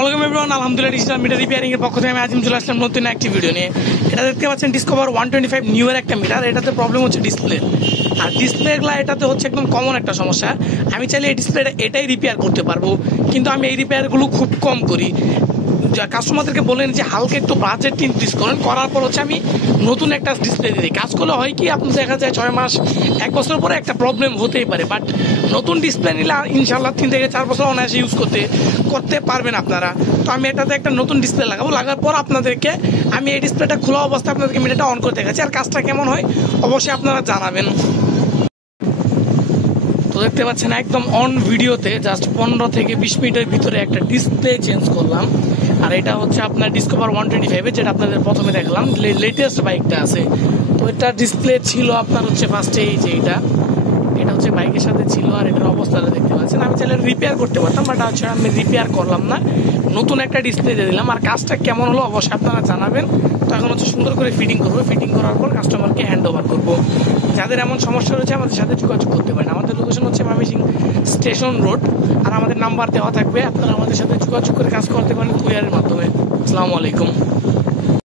আসসালামু আলাইকুম এভরিওয়ান, আলহামদুলিল্লাহ ডিজিটাল মিটার রিপেয়ারিং এর পক্ষ থেকে আমি আজিম চলে আসলাম নতুন একটি ভিডিও নিয়ে। এটা দেখতে পাচ্ছেন ডিসকভার 125 নিউ এর একটা মিটার। এটাতে প্রবলেম হচ্ছে ডিসপ্লে, আর ডিসপ্লেগুলো এটাতে হচ্ছে একদম কমন একটা সমস্যা। আমি চাইলে এই ডিসপ্লেটা এটাই রিপেয়ার করতে পারবো, কিন্তু আমি এই রিপেয়ারগুলো খুব কম করি। কাস্টমারদেরকে বলেন যে হালকা একটু বাজেট ইনক্রিজ করেন, করার পর হচ্ছে আমি নতুন একটা ডিসপ্লে দিই। কাজ করলে হয় কি, আপনি দেখা যায় 6 মাস 1 বছর পরে একটা প্রবলেম হতেই পারে, বাট নতুন ডিসপ্লে নিলে ইনশাল্লাহ 3 থেকে 4 বছর অনায়াসে ইউজ করতে পারবেন আপনারা। তো আমি এটাতে একটা নতুন ডিসপ্লে লাগাবো, লাগার পর আপনাদেরকে আমি এই ডিসপ্লেটা খোলা অবস্থায় আপনাদেরকে মিটারটা অন করে দেখাচ্ছি, আর কাজটা কেমন হয় অবশ্যই আপনারা জানাবেন। তো দেখতে পাচ্ছেন একদম অন ভিডিওতে জাস্ট 15 থেকে 20 মিনিটের ভিতরে একটা ডিসপ্লে চেঞ্জ করলাম। আর এটা হচ্ছে আপনার ডিসকভার 125, যেটা আপনাদের প্রথমে দেখলাম লেটেস্ট বাইকটা আছে। তো এটা ডিসপ্লে ছিল আপনার হচ্ছে ফার্স্টে এই যে এটা হচ্ছে বাইকের সাথে ছিল, আর এটার অবস্থাটা দেখতে পাচ্ছেন। আমি চাইলে রিপেয়ার করতে পারতাম, বাট হচ্ছে আমি রিপেয়ার করলাম না, নতুন একটা ডিসপ্লে দিয়ে দিলাম। আর কাজটা কেমন হলো অবশ্যই আপনারা জানাবেন। তো এখন হচ্ছে সুন্দর করে ফিটিং করবো, ফিটিং করার পর কাস্টমারকে হ্যান্ড ওভার করবো। যাদের এমন সমস্যা রয়েছে আমাদের সাথে যোগাযোগ করতে পারেন। আমাদের লোকেশন হচ্ছে ময়মনসিং স্টেশন রোড, আর আমাদের নাম্বার দেওয়া থাকবে, আপনারা আমাদের সাথে যোগাযোগ করে কাজ করতে পারেন কুরিয়ারের মাধ্যমে। আসসালামু আলাইকুম।